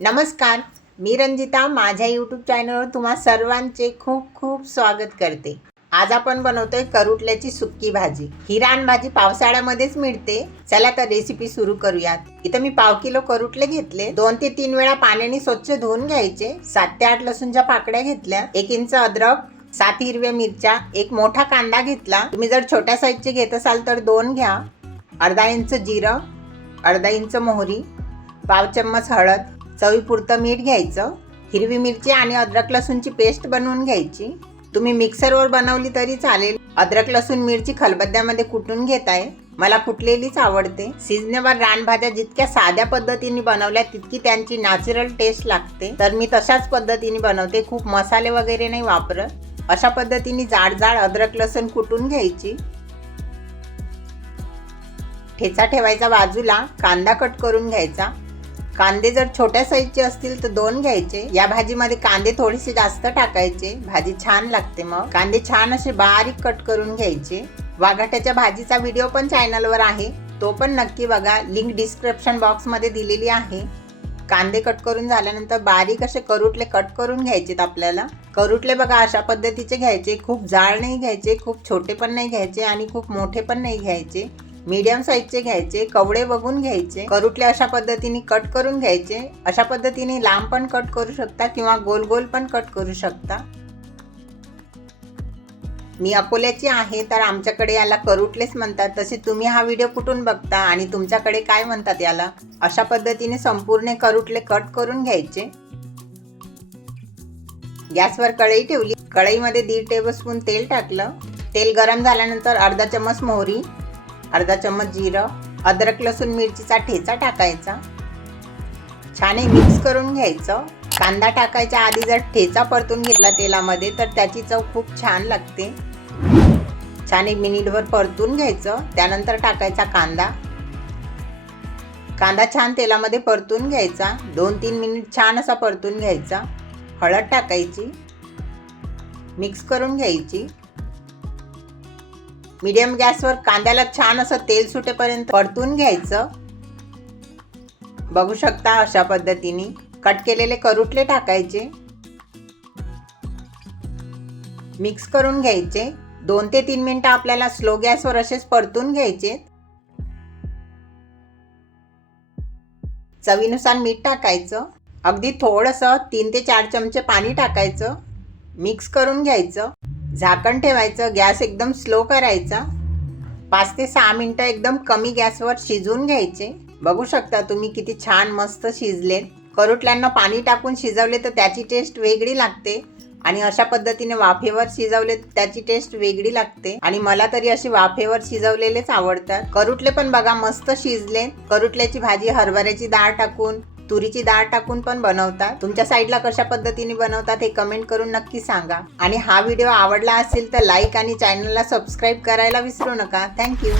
नमस्कार मी रंजिता माझ्या यूट्यूब चॅनलवर तुम्हा सर्वांचे खूप खूप स्वागत करते. आज आपण बनवतोय करुटल्याची सुक्की भाजी. ही रानभाजी पावसाळ्यामध्येच मिळते. चला तर रेसिपी सुरू करूयात. इथं मी पाव किलो करुटले घेतले. दोन ते तीन वेळा पाण्याने स्वच्छ धुवून घ्यायचे. सात ते आठ लसूणच्या पाकड्या घेतल्या. एक इंच अद्रक सात हिरव्या मिरच्या एक मोठा कांदा घेतला. तुम्ही जर छोट्या साईजचे घेत असाल तर दोन घ्या. अर्धा इंच जिरं अर्धा इंच मोहरी पाव चम्मच हळद चवीपुरतं मीठ घ्यायचं हिरवी मिरची आणि अद्रक लसूणची पेस्ट बनवून घ्यायची. तुम्ही मिक्सरवर बनवली तरी चालेल. अद्रक लसूण मिरची खलबद्द्यामध्ये कुटून घेताय. मला कुटलेलीच आवडते. सिजनेबल रानभाज्या जितक्या साध्या पद्धतीने बनवल्या तितकी त्यांची नॅचरल टेस्ट लागते. तर मी तशाच पद्धतीने बनवते. खूप मसाले वगैरे नाही वापरत. अशा पद्धतीने जाड जाड अद्रक लसूण कुटून घ्यायची. ठेचा ठेवायचा बाजूला. कांदा कट करून घ्यायचा. कांदे जर छोट्या साईजचे असतील तर दोन घ्यायचे. या भाजीमध्ये कांदे थोडेसे जास्त टाकायचे. भाजी छान लागते मग. कांदे छान असे बारीक कट करून घ्यायचे. वाघाट्याच्या भाजीचा व्हिडिओ पण चॅनलवर आहे. तो पण नक्की बघा. लिंक डिस्क्रिप्शन बॉक्समध्ये दिलेली आहे. कांदे कट करून झाल्यानंतर बारीक असे करुटले कट करून घ्यायचेत आपल्याला. करुटले बघा अशा पद्धतीचे घ्यायचे. खूप जाड नाही घ्यायचे खूप छोटे पण नाही घ्यायचे आणि खूप मोठे पण नाही घ्यायचे. मीडियम साईजचे घ्यायचे कवडे बघून घ्यायचे करुटले अशा पद्धतीने कट करून घ्यायचे. अशा पद्धतीने लांब पण कट करू शकता किंवा गोल गोल पण कट करू शकता. मी अकोल्याची आहे तर आमच्याकडे याला करुटलेच म्हणतात. तसे तुम्ही हा व्हिडिओ कुठून बघता आणि तुमच्याकडे काय म्हणतात याला? अशा पद्धतीने संपूर्ण करुटले कट करून घ्यायचे. गॅसवर कढई ठेवली. कढईमध्ये दीड टेबलस्पून तेल टाकलं. तेल गरम झाल्यानंतर अर्धा चम्मच मोहरी. अर्धा चम्मच जिरं अद्रक लसूण मिरचीचा ठेचा टाकायचा. छान मिक्स करून घ्यायचं. कांदा टाकायच्या आधी जर ठेचा परतून घेतला तेलामध्ये तर त्याची चव खूप छान लागते. छान एक मिनिटभर परतून घ्यायचं. त्यानंतर टाकायचा कांदा. कांदा छान तेलामध्ये परतून घ्यायचा. दोन तीन मिनिट छान असा परतून घ्यायचा. हळद टाकायची. मिक्स करून घ्यायची. मीडियम गॅसवर कांद्याला छान असं तेल सुटेपर्यंत परतून घ्यायचं. बघू शकता अशा पद्धतीने. कट केलेले करुटले टाकायचे. मिक्स करून घ्यायचे. दोन ते तीन मिनटं आपल्याला स्लो गॅसवर असेच परतून घ्यायचे. चवीनुसार मीठ टाकायचं. अगदी थोडंसं तीन ते चार चमचे पाणी टाकायचं. मिक्स करून घ्यायचं. झाकण ठेवायचं गॅस एकदम स्लो करायचा. पाच ते सहा मिनटं एकदम कमी गॅसवर शिजवून घ्यायचे. बघू शकता तुम्ही किती छान मस्त शिजलेत. करुटल्यांना पाणी टाकून शिजवले तर त्याची टेस्ट वेगळी लागते. आणि अशा पद्धतीने वाफेवर शिजवले त्याची टेस्ट वेगळी लागते. आणि मला तरी अशी वाफेवर शिजवलेलेच आवडतात. करुटले पण बघा मस्त शिजले करुटल्याची भाजी हरभऱ्याची डाळ टाकून. तुरीची डाळ टाकून पण बनवतात. तुमच्या साईडला कशा पद्धतीने बनवतात हे कमेंट करून नक्की सांगा. आणि हा व्हिडिओ आवडला असेल तर लाईक आणि चॅनलला सबस्क्राईब करायला विसरू नका. थँक्यू